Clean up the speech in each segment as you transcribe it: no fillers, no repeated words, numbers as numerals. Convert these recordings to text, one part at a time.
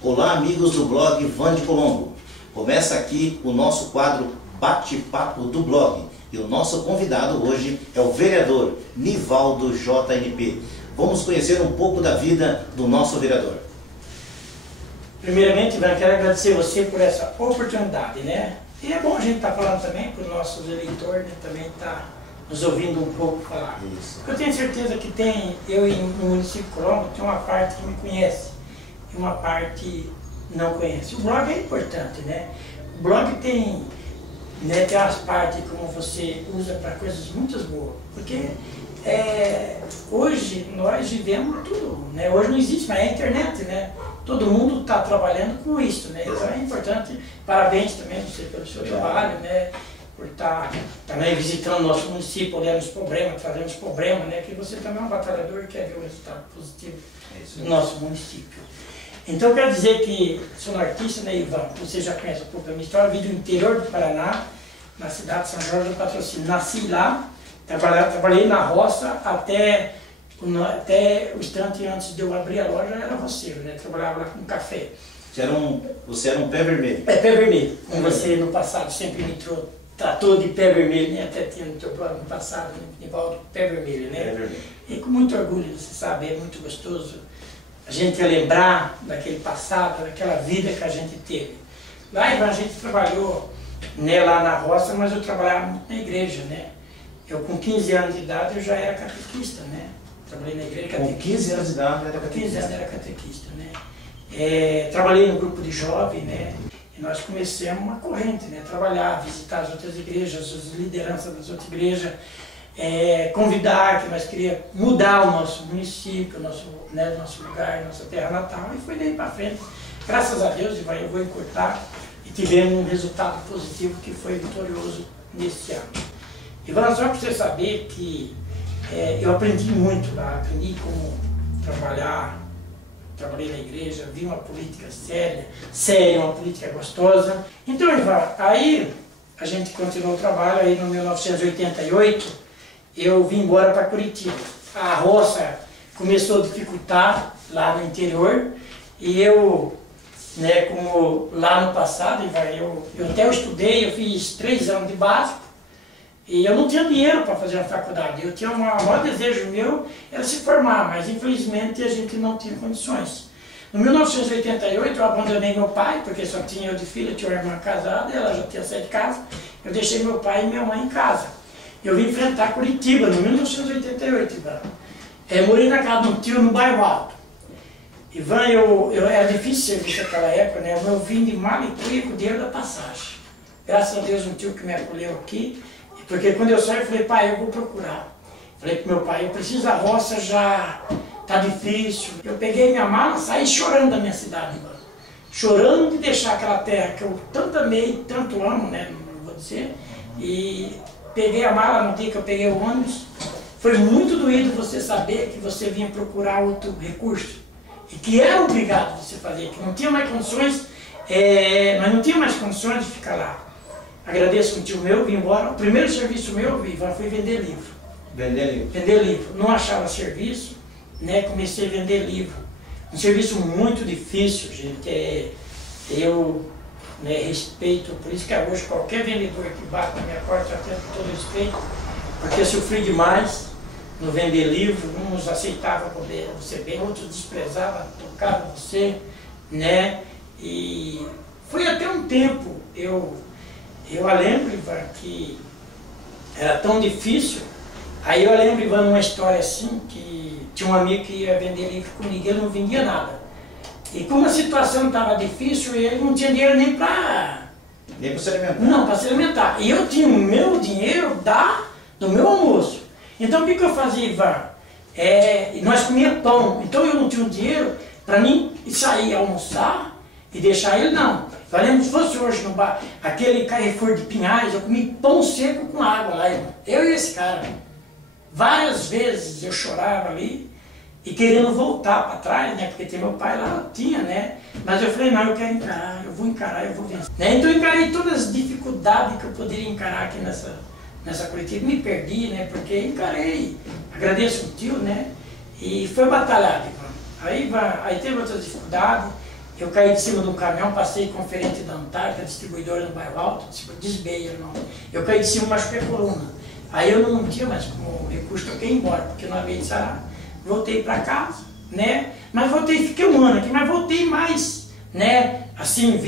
Olá, amigos do blog Van de Colombo. Começa aqui o nosso quadro Bate-Papo do Blog. E o nosso convidado hoje é o vereador Nivaldo JNP. Vamos conhecer um pouco da vida do nosso vereador. Primeiramente, Ivan, quero agradecer você por essa oportunidade, né? E é bom a gente estar falando também para os nossos eleitores, né? Também estar nos ouvindo um pouco falar. Isso. Eu tenho certeza que eu no município de Colombo, tem uma parte que me conhece e uma parte não conhece. O blog é importante, né? O blog tem as partes como você usa para coisas muito boas, porque hoje nós vivemos tudo, né? Hoje não existe, mas é a internet, né? Todo mundo está trabalhando com isso, né? Então é importante, parabéns também você pelo seu trabalho, né? Por estar também visitando o nosso município, olhando os problemas, trazendo os problemas, né? Que você também é um batalhador e quer ver o resultado positivo do nosso município. Então, eu quero dizer que sou um artista, né, Ivan? Você já conhece um pouco da minha história. Vim do interior do Paraná, na cidade de São Jorge do Patrocínio. Nasci lá, trabalhei na roça até o instante antes de eu abrir a loja, era roceiro, né? Trabalhava lá com café. Você era um pé vermelho. É, pé vermelho. Como você no passado sempre me tratou de pé vermelho, né? Até tinha no teu blog no passado, Nivaldo, pé vermelho, né? Pé vermelho. E com muito orgulho, você sabe, é muito gostoso a gente lembrar daquele passado, daquela vida que a gente teve. Lá a gente trabalhou, né, lá na roça, mas eu trabalhava muito na igreja, né? Eu com 15 anos de idade eu já era catequista, né? Trabalhei na igreja catequista. Com 15 anos de idade era catequista. 15 anos era catequista, né? Trabalhei no grupo de jovem, né? E nós começamos uma corrente, né? Trabalhar, visitar as outras igrejas, as lideranças das outras igrejas, convidar, que nós queríamos mudar o nosso município, nosso lugar, nossa terra natal, e foi daí para frente. Graças a Deus, eu vou encurtar, e tivemos um resultado positivo que foi vitorioso nesse ano. Ivan, só para você saber que eu aprendi muito lá, aprendi como trabalhar, trabalhei na igreja, vi uma política séria, uma política gostosa. Então, Ivan, aí a gente continuou o trabalho, aí no 1988, eu vim embora para Curitiba. A roça começou a dificultar lá no interior e eu, né, como lá no passado, eu estudei, eu fiz 3 anos de básico e eu não tinha dinheiro para fazer a faculdade. Eu tinha o maior desejo meu era se formar, mas infelizmente a gente não tinha condições. No 1988 eu abandonei meu pai, porque só tinha eu de filha, tinha uma irmã casada, ela já tinha saído de casa. Eu deixei meu pai e minha mãe em casa. Eu vim enfrentar Curitiba, no 1988, Ivan. Morei na casa de um tio no bairro Alto. Ivan, era difícil serviço naquela época, né? Eu vim de Malicuia com o dinheiro da passagem. Graças a Deus, um tio que me acolheu aqui, porque quando eu saí, eu falei, pai, eu vou procurar. Falei pro meu pai, eu preciso da roça, já tá difícil. Eu peguei minha mala e saí chorando da minha cidade, Ivan. Chorando de deixar aquela terra que eu tanto amei, tanto amo, né? Não vou dizer. E peguei a mala no dia que eu peguei o ônibus. Foi muito doído você saber que você vinha procurar outro recurso. E que era obrigado você fazer, que não tinha mais condições, mas não tinha mais condições de ficar lá. Agradeço um tio meu, vim embora. O primeiro serviço meu, Ivan, foi vender livro. Vender livro? Vender livro. Não achava serviço, né? Comecei a vender livro. Um serviço muito difícil, gente. Eu respeito, por isso que hoje qualquer vendedor que bate na minha porta eu tenho todo respeito, porque eu sofri demais no vender livro, uns aceitavam você bem, outros desprezavam, tocavam você, né? E foi até um tempo, eu lembro, Ivan, que era tão difícil. Aí eu lembro, Ivan, uma história assim, que tinha um amigo que ia vender livro comigo, ele não vendia nada. E como a situação estava difícil, ele não tinha dinheiro nem para... Nem para se alimentar? Não, para se alimentar. E eu tinha o meu dinheiro do meu almoço. Então o que eu fazia, Ivan? Nós comíamos pão. Então eu não tinha o dinheiro para mim sair almoçar e deixar ele, não. Eu lembro se fosse hoje no bar, aquele Carrefour de Pinhais, eu comi pão seco com água lá, Ivan. Eu e esse cara. Várias vezes eu chorava ali. E querendo voltar para trás, né? Porque tem meu pai lá, tinha, né? Mas eu falei, não, eu quero encarar, eu vou encarar, eu vou vencer. Né? Então eu encarei todas as dificuldades que eu poderia encarar aqui nessa coletiva. Me perdi, né? Porque encarei, agradeço o tio, né? E foi batalhado, Ivan. Aí teve outras dificuldades, Eu caí de cima de um caminhão, passei conferente da Antártica, distribuidora no bairro Alto, desbeia, irmão. Eu caí de cima e machuquei a coluna. Aí eu não tinha mais como recurso, toquei embora, porque não havia de sarar. Voltei para casa, né? Mas voltei, fiquei um ano aqui, mas voltei mais, né? Assim,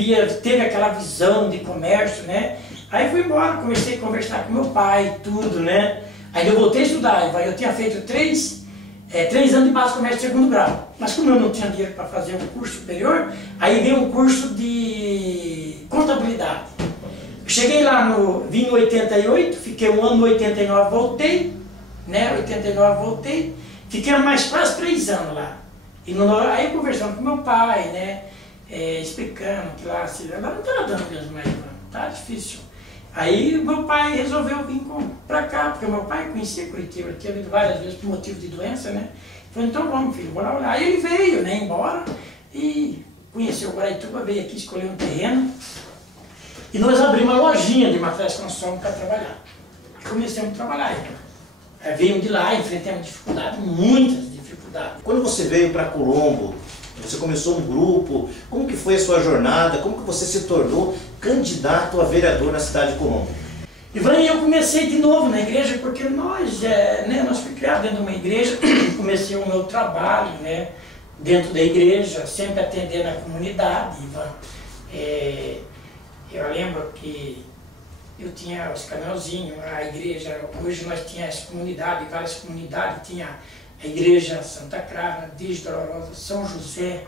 teve aquela visão de comércio, né? Aí fui embora, comecei a conversar com meu pai, tudo, né? Aí eu voltei a estudar, eu tinha feito 3 anos de base de comércio de segundo grau. Mas como eu não tinha dinheiro para fazer um curso superior, aí veio um curso de contabilidade. Cheguei lá, vim em 88, fiquei um ano no 89, voltei, né? 89 voltei, fiquei mais quase 3 anos lá. E aí conversando com meu pai, né? Explicando que lá não estava dando mesmo mais, tá difícil. Aí meu pai resolveu vir para cá, porque meu pai conhecia Curitiba, ele tinha vindo várias vezes por motivo de doença, né? Falei, então vamos, filho, bora olhar. Aí ele veio, né, embora, e conheceu Guaraituba, veio aqui escolher um terreno, e nós abrimos uma lojinha de materiais de construção para trabalhar. E começamos a trabalhar. Aí veio de lá, enfrentamos dificuldades, muitas dificuldades. Quando você veio para Colombo, você começou um grupo, como que foi a sua jornada, como que você se tornou candidato a vereador na cidade de Colombo? Ivan, eu comecei de novo na igreja, porque nós fomos criados dentro de uma igreja, comecei o meu trabalho, né, dentro da igreja, sempre atendendo a comunidade, Ivan. Eu lembro que eu tinha os caminhãozinhos, a igreja, hoje nós tínhamos as comunidades, várias comunidades, tinha a igreja Santa Clara, Dígito Dolorosa, São José,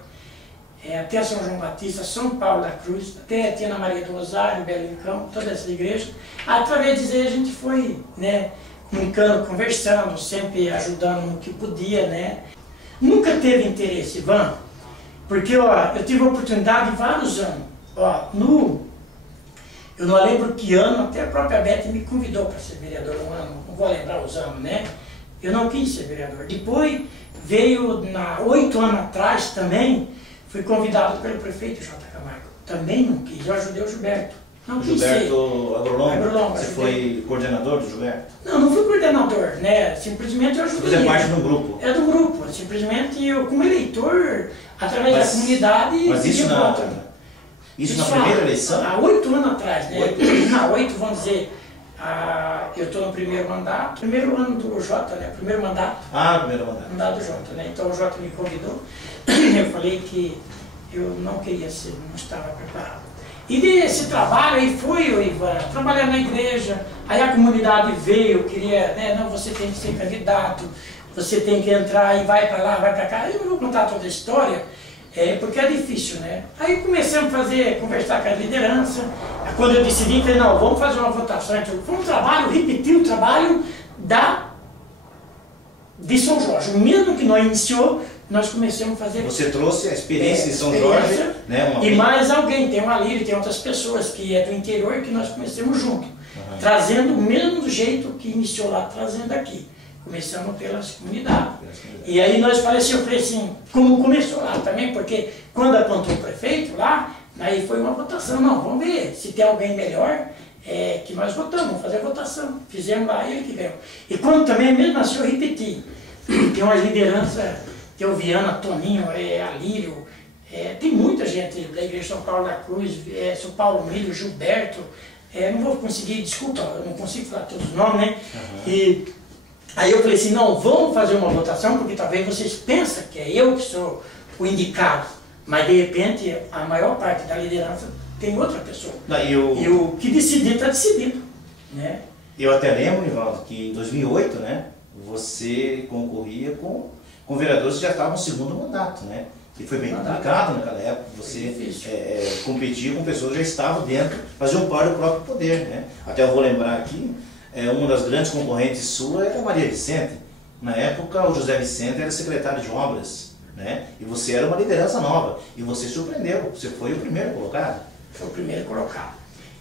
até São João Batista, São Paulo da Cruz, até a Tina Maria do Rosário, Belo Rincão, todas essas igrejas. Através disso a gente foi, né, comunicando, conversando, sempre ajudando no que podia, né. Nunca teve interesse, Ivan, porque ó, eu tive a oportunidade em vários anos. Ó, eu não lembro que ano, até a própria Beth me convidou para ser vereador um ano, não vou lembrar os anos, né. Eu não quis ser vereador. Depois veio, 8 anos atrás também, fui convidado pelo prefeito J. Camargo. Também não quis, eu ajudei o Gilberto. Não quis ser. Gilberto Agrolongo, você ajudei. foi coordenador do Gilberto? Não fui coordenador, né? Simplesmente eu ajudei. Você fazia parte de um grupo? É do grupo, simplesmente eu como eleitor, através da comunidade... Mas isso na primeira eleição? Há 8 anos atrás, né? 8, vamos dizer... eu estou no primeiro mandato, primeiro ano do Jota, né? Primeiro mandato. Primeiro mandato. Mandato do Jota, né? Então o Jota me convidou, eu falei que eu não queria ser, não estava preparado. E desse trabalho aí foi, Ivan, trabalhar na igreja, aí a comunidade veio, queria, né? Não, você tem que ser candidato, você tem que entrar e vai para lá, vai para cá. Eu não vou contar toda a história, porque é difícil, né? Aí começamos a conversar com a liderança. Quando eu decidi, falei, não, vamos fazer uma votação. Foi um trabalho, repetir o trabalho de São Jorge. O mesmo que nós iniciou, nós começamos a fazer... Você trouxe a experiência de São Jorge, né? E mais alguém, tem uma Líria, tem outras pessoas que é do interior que nós começamos junto. Trazendo o mesmo jeito que iniciou lá, trazendo aqui. Começamos pelas comunidades. E aí nós falei assim, como começou lá também, porque quando apontou o prefeito lá, aí foi uma votação, não, vamos ver se tem alguém melhor, que nós votamos, vamos fazer a votação. Fizemos lá, ele que ganhou. E quando também, mesmo assim, eu repeti, tem uma liderança, tem o Viana, Toninho, Alírio, tem muita gente da igreja São Paulo da Cruz, São Paulo Milho, Gilberto, não vou conseguir, desculpa, eu não consigo falar todos os nomes, né? E aí eu falei assim, não, vamos fazer uma votação, porque talvez vocês pensam que é eu que sou o indicado, mas de repente a maior parte da liderança tem outra pessoa. E o que decidir está decidido, né? Eu até lembro, Nivaldo, que em 2008, né, você concorria com vereadores que já estavam no segundo mandato, né? E foi bem complicado naquela época, você competia com pessoas que já estavam dentro, faziam parte do próprio poder, né? Até eu vou lembrar aqui, uma das grandes concorrentes sua era a Maria Vicente. Na época, o José Vicente era secretário de obras, né? E você era uma liderança nova. E você surpreendeu, você foi o primeiro colocado. Foi o primeiro colocado.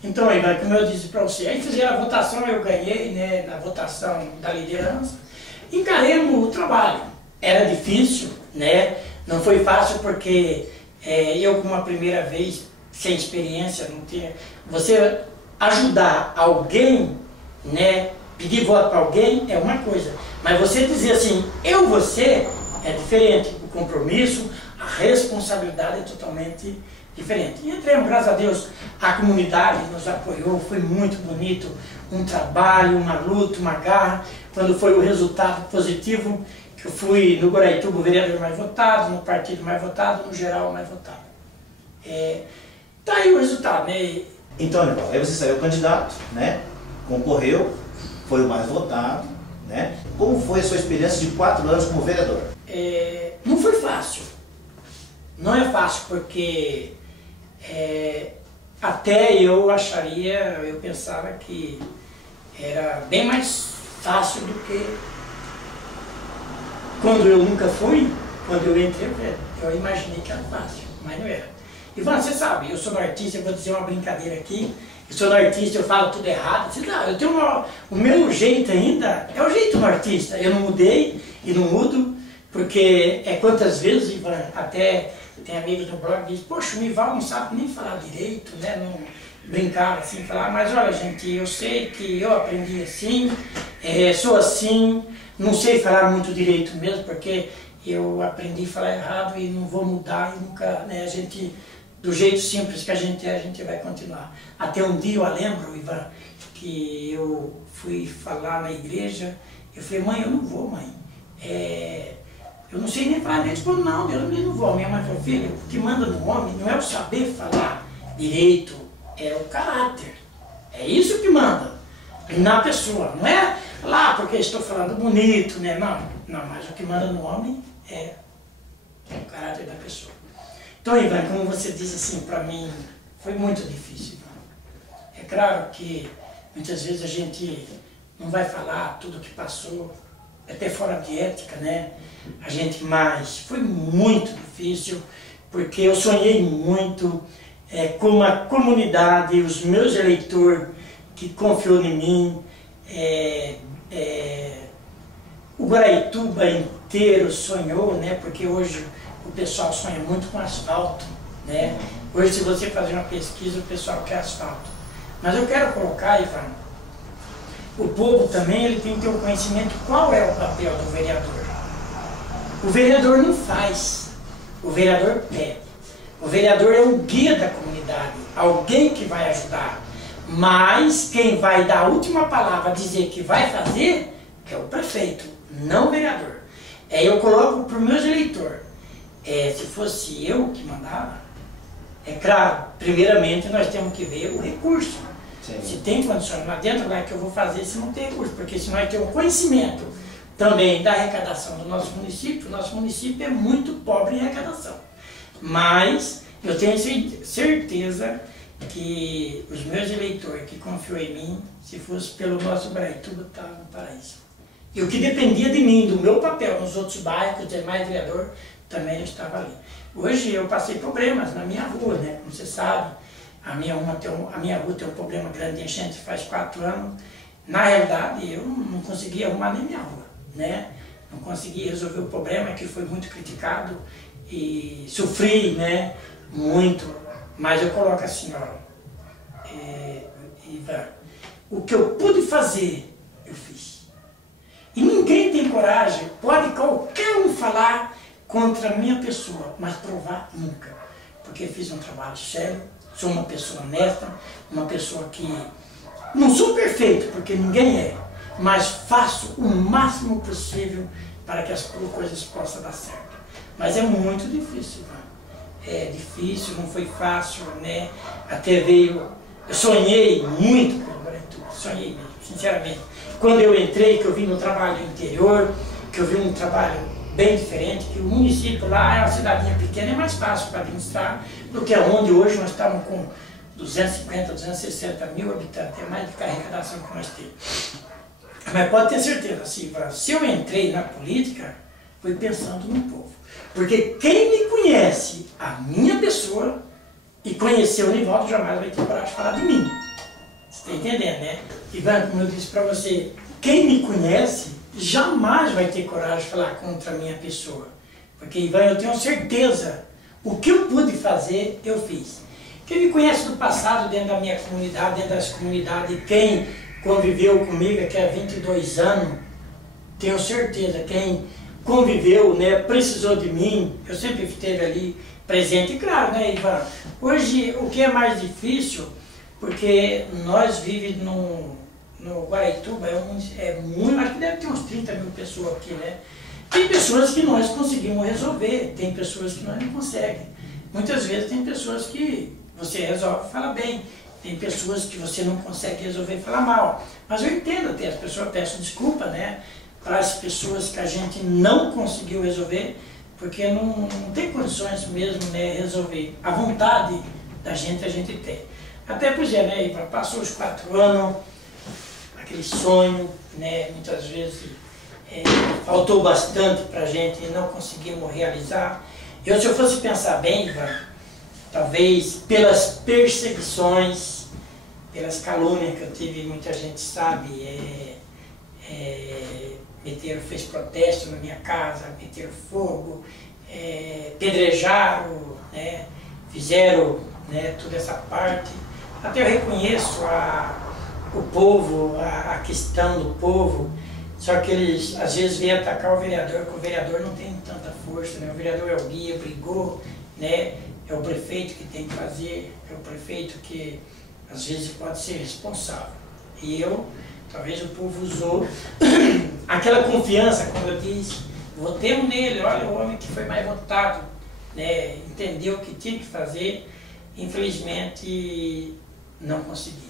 Então, Ivan, como eu disse para você, aí fizeram a votação, eu ganhei, né, na votação da liderança. Encaremos o trabalho. Era difícil, né? Não foi fácil porque eu, como a primeira vez, sem experiência, não tinha... Você ajudar alguém, né, pedir voto para alguém é uma coisa, mas você dizer assim, eu, você, é diferente. O compromisso, a responsabilidade é totalmente diferente. E entramos, graças a Deus, a comunidade nos apoiou, foi muito bonito, um trabalho, uma luta, uma garra. Quando foi o resultado positivo, que eu fui no Guaraituba o vereador mais votado, no partido mais votado, no geral mais votado. Tá aí o resultado, né? Então, Nival, aí você saiu candidato, né? Concorreu, foi o mais votado, né? Como foi a sua experiência de 4 anos como vereador? Não foi fácil. Não é fácil porque até eu pensava que era bem mais fácil do que quando eu nunca fui, quando eu entrei, eu imaginei que era fácil, mas não era. Ivan, você sabe, eu sou nortista, eu vou dizer uma brincadeira aqui, eu sou nortista, eu falo tudo errado, eu tenho o meu jeito ainda, é o jeito nortista, eu não mudei e não mudo, porque quantas vezes, Ivan, até tem amigos no blog que dizem, poxa, o Nival não sabe nem falar direito, né, não brincar assim, falar, mas olha gente, eu sei que eu aprendi assim, sou assim, não sei falar muito direito mesmo, porque eu aprendi a falar errado e não vou mudar e nunca, né, a gente, do jeito simples que a gente vai continuar. Até um dia eu lembro, Ivan, que eu fui falar na igreja, eu falei, mãe, eu não vou, mãe, eu não sei nem falar direito, não, eu não vou. Minha mãe falou, filho, o que manda no homem não é o saber falar direito, é o caráter, é isso que manda na pessoa, não é lá porque estou falando bonito, né? Não, mas o que manda no homem é o caráter da pessoa. Então, Ivan, como você diz assim, para mim, foi muito difícil, Ivan. É claro que muitas vezes a gente não vai falar tudo o que passou, até fora de ética, né? Mas foi muito difícil, porque eu sonhei muito com uma comunidade, os meus eleitores que confiou em mim, o Guaraituba inteiro sonhou, né? Porque hoje o pessoal sonha muito com asfalto, né? Hoje, se você fazer uma pesquisa, o pessoal quer asfalto. Mas eu quero colocar, Ivan, o povo também ele tem que ter um conhecimento qual é o papel do vereador. O vereador não faz, o vereador pede. O vereador é um guia da comunidade, alguém que vai ajudar. Mas quem vai dar a última palavra, dizer que vai fazer, é o prefeito, não o vereador. Eu coloco para os meus eleitores. Se fosse eu que mandava, é claro, primeiramente nós temos que ver o recurso. Sim. Se tem condições lá dentro, lá que eu vou fazer se não tem recurso. Porque se nós temos conhecimento também da arrecadação do nosso município é muito pobre em arrecadação. Mas eu tenho certeza que os meus eleitores que confiou em mim, se fosse pelo nosso Guaraituba, estava no paraíso. E o que dependia de mim, do meu papel nos outros bairros, demais vereador, também eu estava ali. Hoje eu passei problemas na minha rua, né? Como você sabe, a minha rua tem um problema grande de enchente faz 4 anos. Na realidade, eu não consegui arrumar nem minha rua, né? Não consegui resolver o problema, que foi muito criticado e sofri, né? Muito. Mas eu coloco assim, ó, Ivan, o que eu pude fazer, eu fiz. E ninguém tem coragem, pode qualquer um falar contra a minha pessoa, mas provar nunca. Porque fiz um trabalho sério, sou uma pessoa honesta, uma pessoa que não sou perfeito, porque ninguém é, mas faço o máximo possível para que as coisas possam dar certo. Mas é muito difícil, Ivan. É difícil, não foi fácil, né? Até veio... Eu sonhei muito com o Guaraituba, sonhei mesmo, sinceramente. Quando eu entrei, que eu vim no trabalho interior, que eu vi um trabalho bem diferente, que o município lá é uma cidadinha pequena, é mais fácil para administrar do que onde hoje nós estamos com 250, 260 mil habitantes, é mais do que a arrecadação que nós temos. Mas pode ter certeza, Silva, se eu entrei na política, foi pensando no povo. Porque quem me conhece, a minha pessoa, e conheceu o Nivaldo, jamais vai ter coragem de falar de mim. Você está entendendo, né? Ivan, como eu disse para você, quem me conhece, jamais vai ter coragem de falar contra a minha pessoa. Porque, Ivan, eu tenho certeza, o que eu pude fazer, eu fiz. Quem me conhece do passado, dentro da minha comunidade, dentro das comunidades, quem conviveu comigo aqui há 22 anos, tenho certeza, quem conviveu, né, precisou de mim, eu sempre esteve ali presente. E claro, né, Ivan, hoje o que é mais difícil, porque nós vivemos no Guaraituba, acho que deve ter uns 30 mil pessoas aqui, né? Tem pessoas que nós conseguimos resolver, tem pessoas que nós não conseguem. Muitas vezes tem pessoas que você resolve e fala bem, tem pessoas que você não consegue resolver e fala mal. Mas eu entendo até, as pessoas peço desculpa, né, para as pessoas que a gente não conseguiu resolver, porque não tem condições mesmo, né, resolver. A vontade da gente a gente tem. Até pois é, né, Ivan, passou os 4 anos, aquele sonho, né, muitas vezes faltou bastante para a gente e não conseguimos realizar. Se eu fosse pensar bem, Ivan, talvez pelas perseguições, pelas calúnias que eu tive, muita gente sabe, fez protesto na minha casa, meteram fogo, pedrejaram, né, fizeram, né, toda essa parte. Até eu reconheço o povo, a questão do povo, só que eles às vezes vêm atacar o vereador, porque o vereador não tem tanta força, né? O vereador é o guia, brigou, né? É o prefeito que tem que fazer, é o prefeito que às vezes pode ser responsável. E talvez o povo usou aquela confiança, quando eu disse, votemos nele, olha o homem que foi mais votado, né? Entendeu o que tinha que fazer, infelizmente não consegui.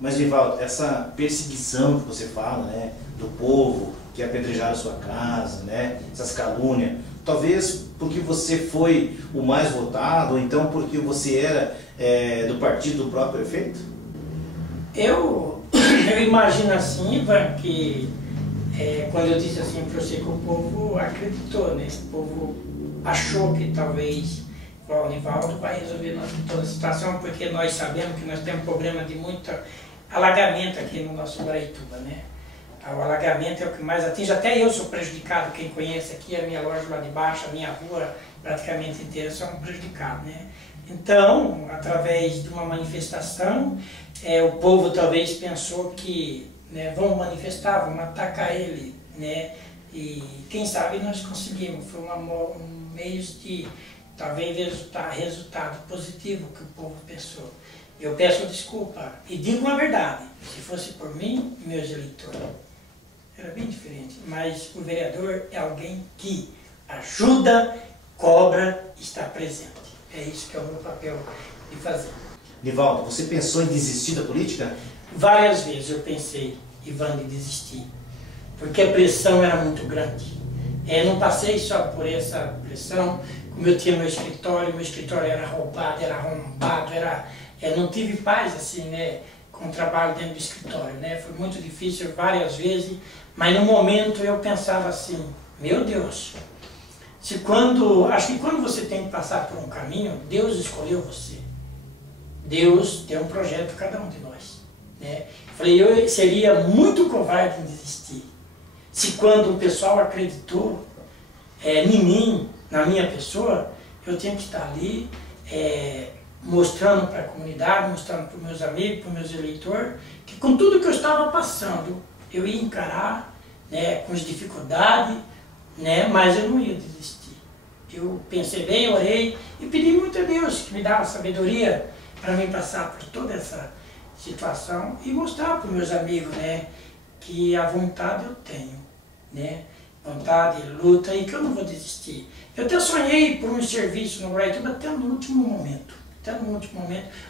Mas, Nivaldo, essa perseguição que você fala, né, do povo que apedrejaram a sua casa, né, essas calúnias, talvez porque você foi o mais votado, ou então porque você era do partido do próprio prefeito? Eu imagino assim, Ivan, que quando eu disse assim para você que o povo acreditou, né, o povo achou que talvez o Nivaldo vai resolver toda a situação, porque nós sabemos que nós temos problema de muito alagamento aqui no nosso Guaraituba, né? O alagamento é o que mais atinge, até eu sou prejudicado, quem conhece aqui, a minha loja lá de baixo, a minha rua praticamente inteira são prejudicados, né? Então, através de uma manifestação, o povo talvez pensou que, né, vamos manifestar, vamos atacar ele, né? E quem sabe nós conseguimos, foi um meio de talvez resultado positivo que o povo pensou. Eu peço desculpa e digo uma verdade, se fosse por mim, meus eleitores, era bem diferente, mas o vereador é alguém que ajuda, cobra, está presente. É isso que é o meu papel de fazer. Nivaldo, você pensou em desistir da política? Várias vezes eu pensei, Ivan, de desistir, porque a pressão era muito grande. Não passei só por essa pressão, como eu tinha meu escritório era roubado, era arrombado, não tive paz assim, né, com o trabalho dentro do escritório, né, foi muito difícil várias vezes, mas no momento eu pensava assim, meu Deus, acho que quando você tem que passar por um caminho, Deus escolheu você, Deus tem um projeto para cada um de nós, né, falei, eu seria muito covarde em desistir, se quando o pessoal acreditou em mim, na minha pessoa, eu tinha que estar ali, mostrando para a comunidade, mostrando para os meus amigos, para os meus eleitores, que com tudo que eu estava passando, eu ia encarar, né, com as dificuldades, né, mas eu não ia desistir. Eu pensei bem, orei e pedi muito a Deus que me dava sabedoria para mim passar por toda essa situação e mostrar para os meus amigos, né, que a vontade eu tenho, né, vontade, luta e que eu não vou desistir. Eu até sonhei por um serviço no Guaraituba até no último momento.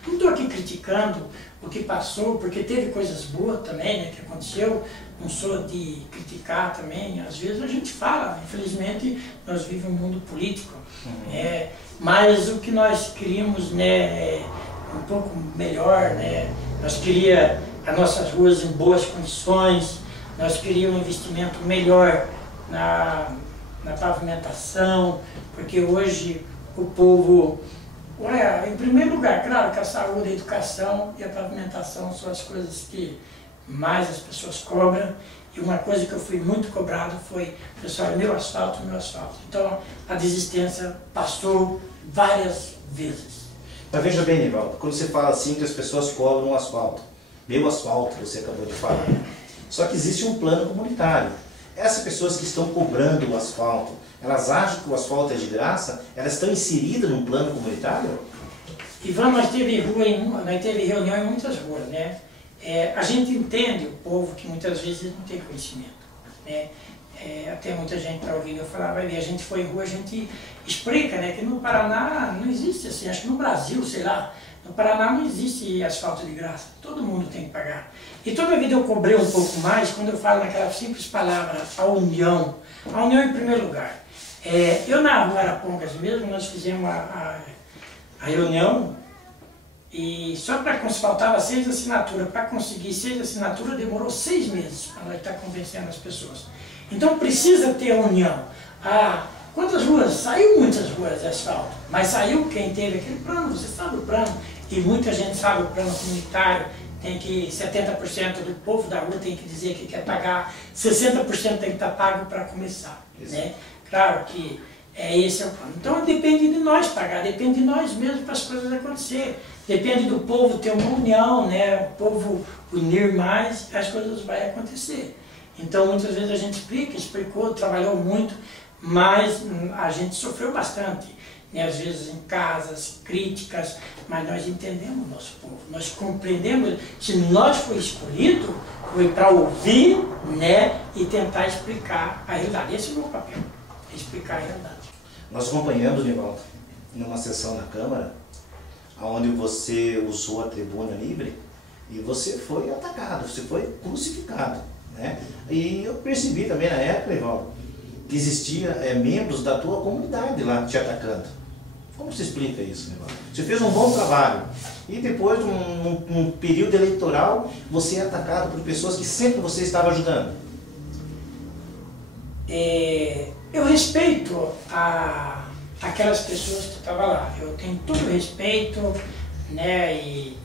Não estou aqui criticando o que passou, porque teve coisas boas também, né, que aconteceu. Não sou de criticar também, às vezes a gente fala, infelizmente nós vivemos um mundo político. Mas o que nós queríamos, né, é um pouco melhor, né, nós queríamos as nossas ruas em boas condições, nós queríamos um investimento melhor na pavimentação, porque hoje o povo, em primeiro lugar, claro que a saúde, a educação e a pavimentação são as coisas que mais as pessoas cobram, e uma coisa que eu fui muito cobrado foi, pessoal, meu asfalto. Então a desistência passou várias vezes. Mas veja bem, Nivaldo, quando você fala assim que as pessoas cobram o asfalto, meu asfalto, você acabou de falar, só que existe um plano comunitário. Essas pessoas que estão cobrando o asfalto, elas acham que o asfalto é de graça? Elas estão inseridas num plano comunitário? Ivan, nós teve reunião em muitas ruas, né? A gente entende o povo que muitas vezes não tem conhecimento, né? Até muita gente está ouvindo eu falar, vai ver, a gente foi em rua, a gente explica, né, que no Paraná não existe assim, acho que no Brasil, sei lá, no Paraná não existe asfalto de graça, todo mundo tem que pagar. E toda a vida eu cobrei um pouco mais quando eu falo naquela simples palavra, a união em primeiro lugar. Eu na rua Arapongas mesmo, nós fizemos a reunião e só para faltava 6 assinaturas, para conseguir 6 assinaturas demorou 6 meses para nós estar convencendo as pessoas. Então precisa ter união. Quantas ruas? Saiu muitas ruas de asfalto, mas saiu quem teve aquele plano, você sabe o plano, e muita gente sabe o plano comunitário, tem que 70% do povo da rua tem que dizer que quer pagar, 60% tem que estar pago para começar. Né? Claro que esse é o plano. Então depende de nós pagar, depende de nós mesmos para as coisas acontecerem. Depende do povo ter uma união, né? O povo unir mais, as coisas vão acontecer. Então muitas vezes a gente explicou, trabalhou muito, mas a gente sofreu bastante, né? Às vezes em casas, críticas, mas nós entendemos o nosso povo, nós compreendemos, se nós foi escolhido, foi para ouvir, né? E tentar explicar a realidade. Esse é o meu papel, explicar a realidade. Nós acompanhamos, Nivaldo, numa sessão na Câmara, onde você usou a tribuna livre e você foi atacado, você foi crucificado. Né? E eu percebi também na época, Nivaldo, que existia membros da tua comunidade lá te atacando. Como você explica isso, Nivaldo? Você fez um bom trabalho e depois, num período eleitoral, você é atacado por pessoas que sempre você estava ajudando. Eu respeito aquelas pessoas que estavam lá. Eu tenho todo o respeito, né? E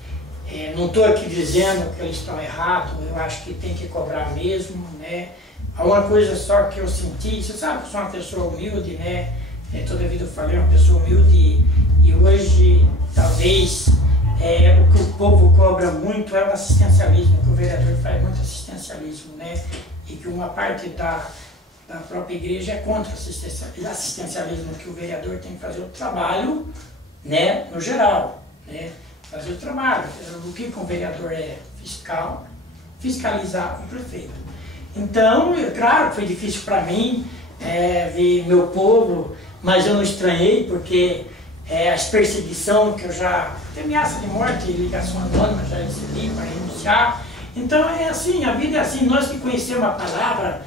não estou aqui dizendo que eles estão errados, eu acho que tem que cobrar mesmo, né? Há uma coisa só que eu senti, você sabe que eu sou uma pessoa humilde, né? Toda a vida eu falei, uma pessoa humilde, e hoje talvez o que o povo cobra muito é o assistencialismo, que o vereador faz muito assistencialismo, né? E que uma parte da própria igreja é contra o assistencialismo, que o vereador tem que fazer o trabalho, né? No geral, né? Fazer o trabalho. O que um vereador é? Fiscalizar o prefeito. Então, claro, foi difícil para mim ver meu povo, mas eu não estranhei, porque as perseguições que eu já... ameaça de morte, ligação anônima, já recebi para renunciar. Então é assim, a vida é assim. Nós que conhecemos a palavra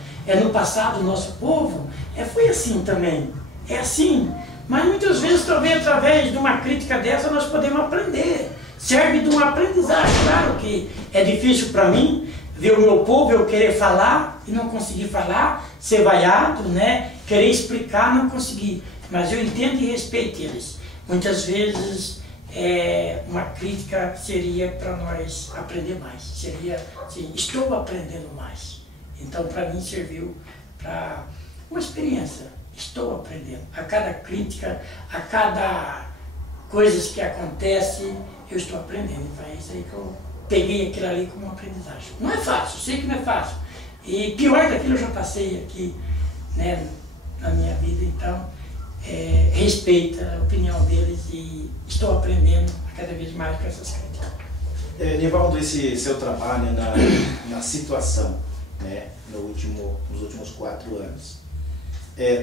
no passado, nosso povo, foi assim também. É assim. Mas muitas vezes, talvez através de uma crítica dessa, nós podemos aprender. Serve de uma aprendizagem. Claro que é difícil para mim ver o meu povo, eu querer falar e não conseguir falar, ser vaiado, né? Querer explicar, não conseguir. Mas eu entendo e respeito eles. Muitas vezes, uma crítica seria para nós aprender mais. Seria assim, estou aprendendo mais. Então, para mim, serviu para uma experiência. Estou aprendendo. A cada crítica, a cada coisa que acontece, eu estou aprendendo. Então é isso aí que eu peguei aquilo ali como uma aprendizagem. Não é fácil, sei que não é fácil. E pior daquilo eu já passei aqui, né, na minha vida. Então, respeito a opinião deles e estou aprendendo cada vez mais com essas críticas. Nivaldo, esse seu trabalho na situação, né, nos últimos 4 anos,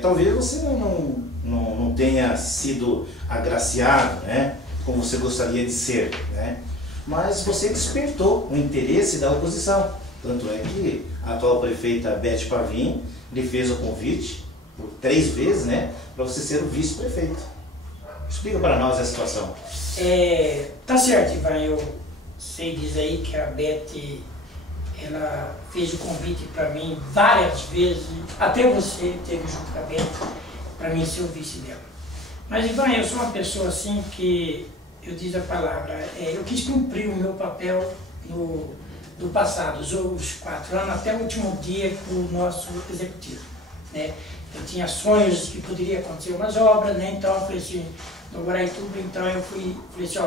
talvez você não tenha sido agraciado, né, como você gostaria de ser, né, mas você despertou o interesse da oposição. Tanto é que a atual prefeita Beth Pavim lhe fez o convite por 3 vezes, né, para você ser o vice-prefeito. Explica para nós a situação. Tá certo, Ivan, eu sei dizer aí que a Beth, ela fez o convite para mim várias vezes, até você teve junto com a Beth, para mim ser o vice dela. Mas, Ivan, eu sou uma pessoa assim que, eu diz a palavra, eu quis cumprir o meu papel do passado, os 4 anos, até o último dia do nosso executivo, né? Eu tinha sonhos que poderia acontecer umas obras, né? Então eu falei assim, no Guaraituba, então eu falei assim, ó,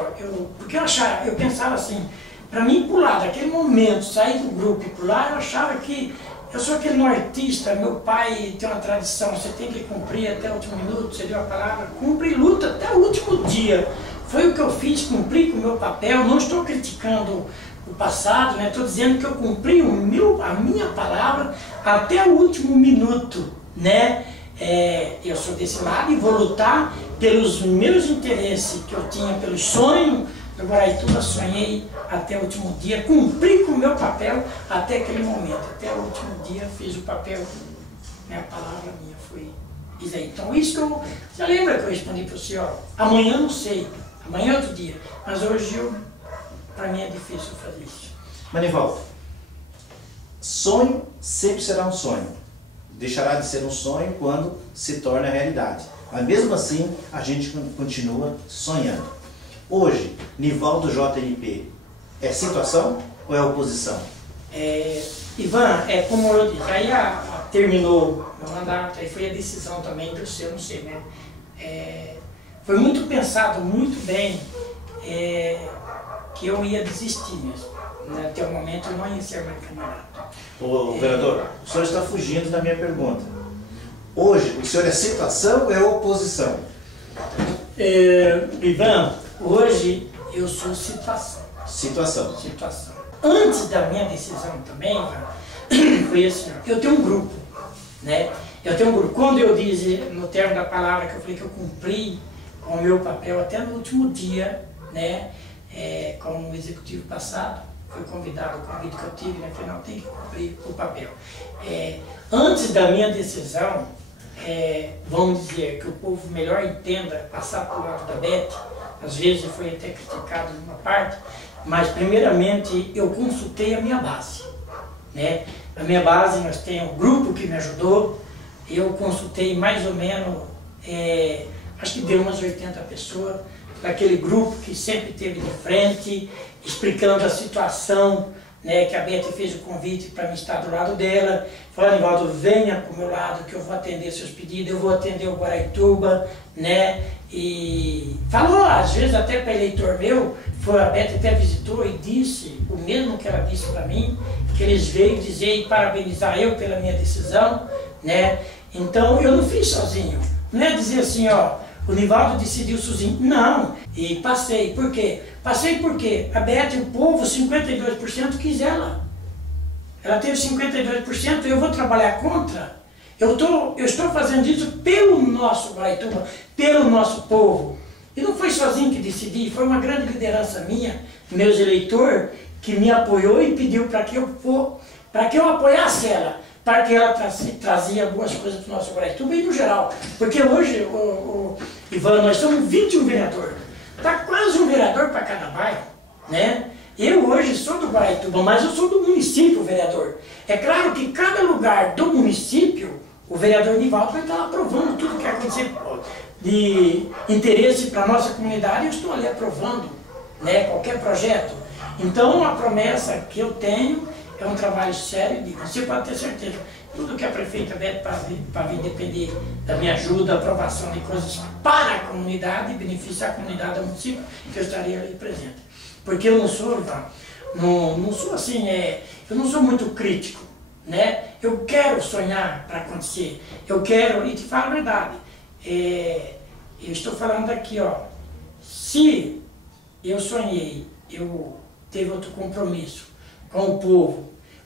porque eu pensava assim, para mim pular, daquele momento, sair do grupo e pular, eu achava que eu sou aquele nortista, meu pai tem uma tradição, você tem que cumprir até o último minuto, você deu a palavra, cumpre e luta até o último dia. Foi o que eu fiz, cumpri com o meu papel, não estou criticando o passado, né? Estou dizendo que eu cumpri a minha palavra até o último minuto, né? Eu sou desse lado e vou lutar pelos meus interesses que eu tinha, pelos sonhos do Guaraituba, sonhei até o último dia, cumpri com o meu papel até aquele momento, até o último dia fiz o papel, né? A palavra minha foi isso aí. Então isso que eu, você lembra que eu respondi para o senhor? Amanhã não sei, amanhã é outro dia, mas hoje para mim é difícil fazer isso. Mas, Nivaldo, sonho sempre será um sonho. Deixará de ser um sonho quando se torna realidade. Mas mesmo assim, a gente continua sonhando. Hoje, Nivaldo JNP, é situação ou é oposição? Ivan, como eu disse, aí terminou meu mandato, aí foi a decisão também do seu, não sei, né? Foi muito pensado, muito bem, que eu ia desistir mesmo. Até o momento eu não ia ser mais candidato. Ô, vereador, o senhor está fugindo da minha pergunta. Hoje, o senhor é situação ou é oposição? Ivan, hoje eu sou situação. Situação. Antes da minha decisão também, Ivan, foi assim, eu tenho um grupo, né? Eu tenho um grupo. Quando eu disse, no termo da palavra, que eu falei que eu cumpri com o meu papel até no último dia, né? Como executivo passado, fui convidado, o convite que eu tive, né? Falei, não, tem que cumprir o papel. Antes da minha decisão, vamos dizer, que o povo melhor entenda, passar por lado da Beth, às vezes foi até criticado numa parte, mas primeiramente eu consultei a minha base, né? A minha base, nós temos um grupo que me ajudou, eu consultei mais ou menos, acho que deu umas 80 pessoas, daquele grupo que sempre esteve de frente, explicando a situação, né, que a Beth fez o convite para mim estar do lado dela, falou, Nivaldo, venha para o meu lado que eu vou atender seus pedidos, eu vou atender o Guaraituba, né, e falou, às vezes até para eleitor meu, a Beth até visitou e disse o mesmo que ela disse para mim, que eles veio dizer e parabenizar eu pela minha decisão, né, então eu não fiz sozinho, não é dizer assim, ó, o Nivaldo decidiu sozinho. Não, e passei. Por quê? Passei porque a Beth, o povo, 52% quis ela. Ela teve 52%, eu vou trabalhar contra. Eu estou fazendo isso pelo nosso Guaraituba, pelo nosso povo. E não foi sozinho que decidi, foi uma grande liderança minha, meus eleitores, que me apoiou e pediu para que eu apoiasse ela, para que ela trazia boas coisas para o nosso Guaraituba e no geral. Porque hoje, Ivan, nós somos 21 vereadores. Está quase um vereador para cada bairro, né? Eu hoje sou do Guaraituba, mas eu sou do município, vereador. É claro que cada lugar do município, o vereador Nivaldo vai estar aprovando tudo que acontecer de interesse para a nossa comunidade, eu estou ali aprovando, né, qualquer projeto. Então, a promessa que eu tenho é um trabalho sério, você pode ter certeza. Tudo que a prefeita Beth para vir depender da minha ajuda, aprovação de coisas para a comunidade, beneficiar a comunidade do município, que eu estaria ali presente. Porque eu não sou, não sou assim, eu não sou muito crítico, né? Eu quero sonhar para acontecer, eu quero, e te falo a verdade, eu estou falando aqui, ó, se eu sonhei, eu teve outro compromisso com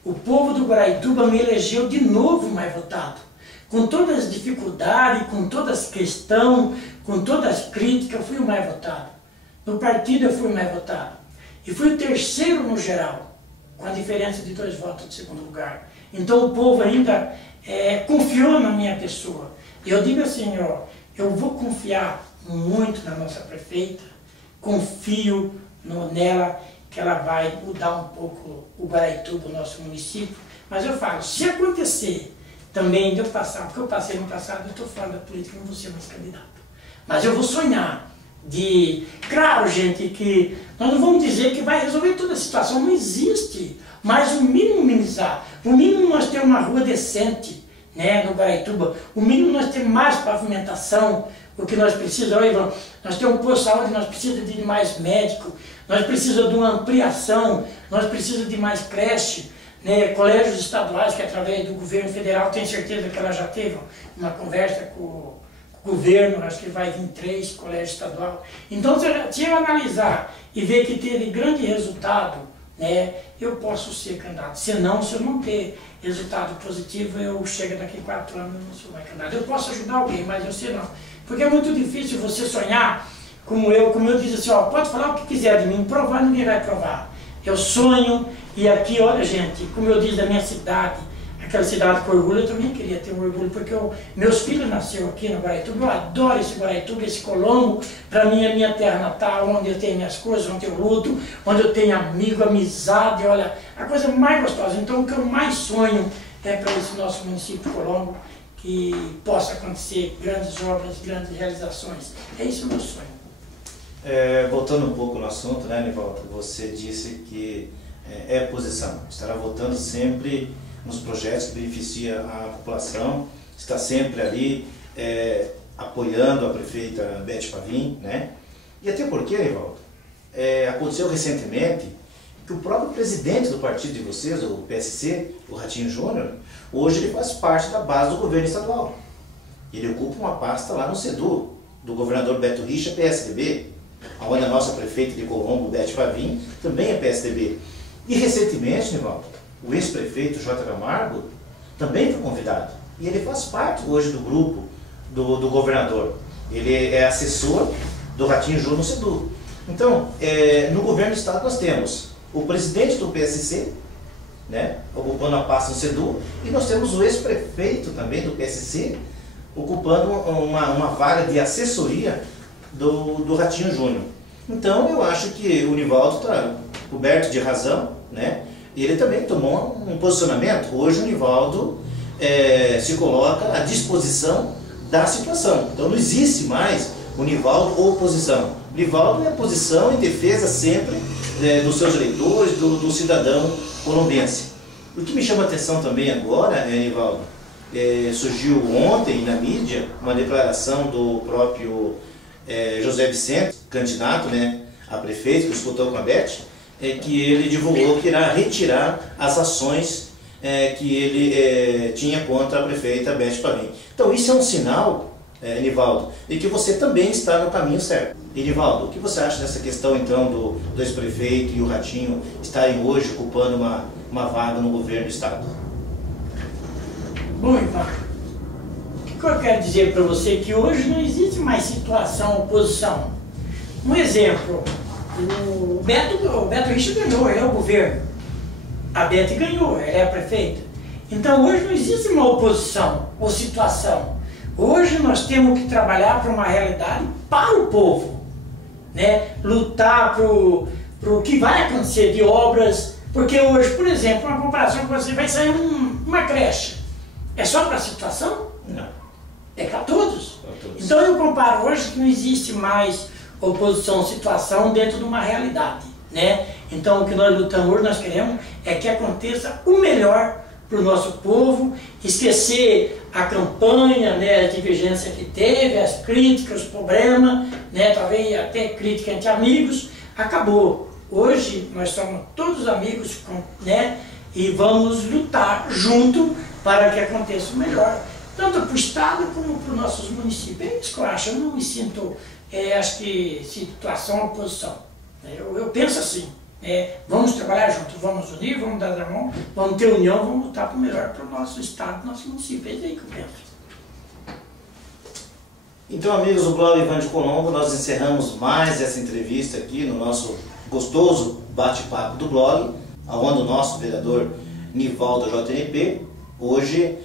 o povo do Guaraituba me elegeu de novo mais votado. Com todas as dificuldades, com todas as questões, com todas as críticas, eu fui o mais votado. No partido eu fui o mais votado. E fui o terceiro no geral, com a diferença de 2 votos de segundo lugar. Então o povo ainda confiou na minha pessoa. E eu digo assim, ó, eu vou confiar muito na nossa prefeita, confio nela, que ela vai mudar um pouco o Guaraituba, o nosso município. Mas eu falo, se acontecer também de eu passar, porque eu passei no passado, eu estou fora da política, não vou ser mais candidato. Mas eu vou sonhar claro, gente, que nós não vamos dizer que vai resolver toda a situação, não existe. Mas o mínimo minimizar, o mínimo nós temos uma rua decente, né, no Guaraituba, o mínimo nós temos mais pavimentação, o que nós precisamos, Ivan, nós temos um posto de saúde, nós precisamos de mais médico, nós precisamos de uma ampliação, nós precisamos de mais creche, né, colégios estaduais que através do governo federal, tenho certeza que ela já teve uma conversa com o governo, acho que vai vir 3 colégios estaduais. Então, se eu analisar e ver que teve grande resultado, né, eu posso ser candidato. Se eu não ter resultado positivo, eu chego daqui 4 anos e não sou mais candidato. Eu posso ajudar alguém, mas eu sei não. Porque é muito difícil você sonhar como eu disse assim, ó, pode falar o que quiser de mim, provar ninguém vai provar. Eu sonho, e aqui, olha gente, como eu disse da minha cidade, aquela cidade com orgulho, eu também queria ter um orgulho, porque meus filhos nasceram aqui no Guaraituba, eu adoro esse Guaraituba, esse Colombo, para mim é minha terra natal, onde eu tenho minhas coisas, onde eu luto, onde eu tenho amigo, amizade, olha, a coisa mais gostosa. Então o que eu mais sonho é para esse nosso município de Colombo, que possa acontecer grandes obras, grandes realizações. É isso o meu sonho. Voltando um pouco no assunto, né, Nivaldo, você disse que é posição, estará votando sempre nos projetos que beneficiam a população, está sempre ali apoiando a prefeita Beth Pavin, né? E até porque, Nivaldo, aconteceu recentemente que o próprio presidente do partido de vocês, o PSC, o Ratinho Júnior, hoje ele faz parte da base do governo estadual. Ele ocupa uma pasta lá no CEDU, do governador Beto Richa, PSDB, onde a nossa prefeita de Colombo, Beth Pavin, também é PSDB. E recentemente, Nivaldo, o ex-prefeito J. Camargo também foi convidado. E ele faz parte hoje do grupo do governador. Ele é assessor do Ratinho Júnior no CEDU. Então, no governo do estado nós temos o presidente do PSC, né, ocupando a pasta no CEDU, e nós temos o ex-prefeito também do PSC, ocupando uma vaga de assessoria do Ratinho Júnior. Então, eu acho que o Nivaldo está coberto de razão, né? E ele também tomou um posicionamento. Hoje o Nivaldo se coloca à disposição da situação. Então não existe mais o Nivaldo ou oposição. O Nivaldo é posição em defesa sempre dos seus eleitores, do cidadão colombiense. O que me chama a atenção também agora, Nivaldo, surgiu ontem na mídia uma declaração do próprio José Vicente, candidato, né, a prefeito, que disputou com a Beth, que ele divulgou que irá retirar as ações que ele tinha contra a prefeita Beth Pavin. Então isso é um sinal, Nivaldo, de que você também está no caminho certo. E Nivaldo, o que você acha dessa questão então do ex-prefeito e o Ratinho estarem hoje ocupando uma vaga no governo do estado? Bom, Ivan, o que eu quero dizer para você é que hoje não existe mais situação oposição. Um exemplo, o Beto Richa ganhou, ele é o governo. A Beth ganhou, ela é a prefeita. Então hoje não existe uma oposição ou situação. Hoje nós temos que trabalhar para uma realidade para o povo, né? Lutar para o que vai acontecer de obras, porque hoje, por exemplo, uma comparação com você, vai sair uma creche. É só para a situação? Não. É para todos. Para todos. Então eu comparo hoje que não existe mais oposição, situação dentro de uma realidade, né? Então o que nós lutamos hoje, nós queremos é que aconteça o melhor para o nosso povo, esquecer a campanha, né, a divergência que teve, as críticas, os problemas, né, talvez até crítica entre amigos, acabou. Hoje nós somos todos amigos, né, e vamos lutar junto para que aconteça o melhor, tanto para o estado como para os nossos municípios. É isso que eu acho, eu não me sinto, acho que situação oposição. Eu penso assim, vamos trabalhar junto, vamos unir, vamos dar a mão, vamos ter união, vamos lutar para o melhor para o nosso estado, para o nosso município. É isso aí que eu penso. Então, amigos do blog Ivan de Colombo, nós encerramos mais essa entrevista aqui no nosso gostoso bate-papo do blog, onde o nosso vereador Nivaldo JNP, hoje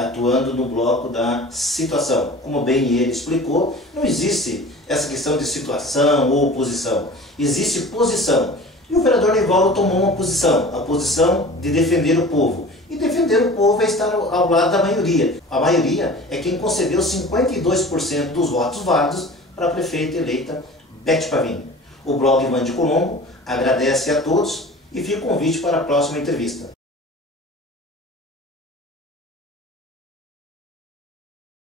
atuando no bloco da situação. Como bem ele explicou, não existe essa questão de situação ou oposição, existe posição. E o vereador Nivaldo tomou uma posição, a posição de defender o povo. E defender o povo é estar ao lado da maioria. A maioria é quem concedeu 52% dos votos válidos para a prefeita eleita Beth Pavin. O blog Ivan de Colombo agradece a todos e fica o convite para a próxima entrevista.